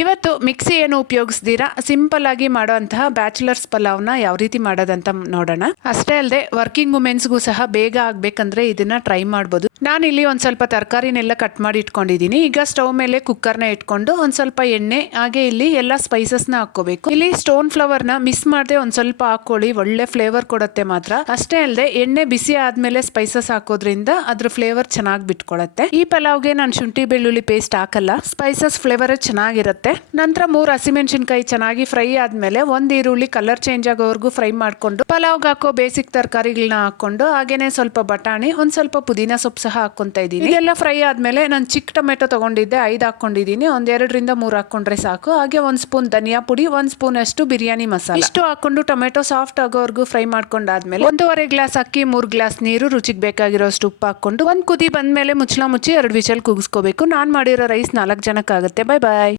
ಇವತ್ತು ಮಿಕ್ಸಿ ಏನು ಉಪಯೋಗಿಸ್ದಿರಾ ಸಿಂಪಲ್ ಆಗಿ ಮಾಡುವಂತಹ ಬ್ಯಾಚುಲರ್ಸ್ ಪಲಾವ್ನ ಯಾವ ರೀತಿ ಮಾಡೋದಂತ ನೋಡೋಣ. ಅಷ್ಟೇ ಅಲ್ಲದೆ ವರ್ಕಿಂಗ್ ವುಮೆನ್ಸ್ಗೂ ಸಹ ಬೇಗ ಆಗ್ಬೇಕಂದ್ರೆ ಇದನ್ನ ಟ್ರೈ ಮಾಡ್ಬೋದು. ನಾನಿಲ್ಲಿ ಒಂದ್ ಸ್ವಲ್ಪ ತರಕಾರಿನೆಲ್ಲ ಕಟ್ ಮಾಡಿ ಇಟ್ಕೊಂಡಿದ್ದೀನಿ. ಈಗ ಸ್ಟವ್ ಮೇಲೆ ಕುಕ್ಕರ್ನ ಇಟ್ಕೊಂಡು ಒಂದ್ ಸ್ವಲ್ಪ ಎಣ್ಣೆ ಹಾಗೆ ಇಲ್ಲಿ ಎಲ್ಲ ಸ್ಪೈಸಸ್ನ ಹಾಕೋಬೇಕು. ಇಲ್ಲಿ ಸ್ಟೋನ್ ಫ್ಲವರ್ನ ಮಿಸ್ ಮಾಡದೆ ಒಂದ್ ಸ್ವಲ್ಪ ಹಾಕೊಳ್ಳಿ, ಒಳ್ಳೆ ಫ್ಲೇವರ್ ಕೊಡುತ್ತೆ ಮಾತ್ರ. ಅಷ್ಟೇ ಅಲ್ಲದೆ ಎಣ್ಣೆ ಬಿಸಿ ಆದ್ಮೇಲೆ ಸ್ಪೈಸಸ್ ಹಾಕೋದ್ರಿಂದ ಅದ್ರ ಫ್ಲೇವರ್ ಚೆನ್ನಾಗಿ ಬಿಟ್ಕೊಳತ್ತೆ. ಈ ಪಲಾವ್ಗೆ ನಾನು ಶುಂಠಿ ಬೆಳ್ಳುಳ್ಳಿ ಪೇಸ್ಟ್ ಹಾಕಲ್ಲ, ಸ್ಪೈಸಸ್ ಫ್ಲೇವರ್ ಚೆನ್ನಾಗಿರುತ್ತೆ. ನಂತರ 3 ಹಸಿಮೆಣಸಿನಕಾಯಿ ಚೆನ್ನಾಗಿ ಫ್ರೈ ಆದ್ಮೇಲೆ 1 ಈರುಳ್ಳಿ ಕಲರ್ ಚೇಂಜ್ ಆಗೋವರೆಗೂ ಫ್ರೈ ಮಾಡ್ಕೊಂಡು ಪಲಾವ್ಗೆ ಹಾಕೋ ಬೇಸಿಕ್ ತರಕಾರಿಗಳನ್ನ ಹಾಕೊಂಡು ಹಾಗೇನೆ ಸ್ವಲ್ಪ ಬಟಾಣಿ, ಒಂದ್ ಸ್ವಲ್ಪ ಪುದೀನ ಸೊಪ್ಪು ಸಹ ಹಾಕೊಂತ ಇದ್ದೀನಿ. ಇದೆಲ್ಲ ಫ್ರೈ ಆದ್ಮೇಲೆ ನಾನು ಚಿಕ್ಕ ಟೊಮೆಟೊ ತಗೊಂಡಿದ್ದೆ, 5 ಹಾಕೊಂಡಿದ್ದೀನಿ. 1 2 ರಿಂದ 3 ಹಾಕೊಂಡ್ರೆ ಸಾಕು. ಹಾಗೆ 1 ಸ್ಪೂನ್ ಧನಿಯಾ ಪುಡಿ, 1 ಸ್ಪೂನ್ ಅಷ್ಟು ಬಿರಿಯಾನಿ ಮಸಾಲ ಇಷ್ಟು ಹಾಕೊಂಡು ಟೊಮೆಟೊ ಸಾಫ್ಟ್ ಆಗೋವರೆಗೂ ಫ್ರೈ ಮಾಡ್ಕೊಂಡಾದ್ಮೇಲೆ 1.5 ಗ್ಲಾಸ್ ಅಕ್ಕಿ, 3 ಗ್ಲಾಸ್ ನೀರು, ರುಚಿಗೆ ಬೇಕಾಗಿರೋಷ್ಟು ಉಪ್ಪು ಹಾಕೊಂಡು 1 ಕುದಿ ಬಂದ್ಮೇಲೆ ಮುಚ್ಚಳ ಮುಚ್ಚಿ 2 ವಿಷಲ್ ಕೂಗಿಸ್ಕೋಬೇಕು. ನಾನ್ ಮಾಡಿರೋ ರೈಸ್ 4 ಜನಕ್ಕಾಗುತ್ತೆ. ಬಾಯ್ ಬಾಯ್.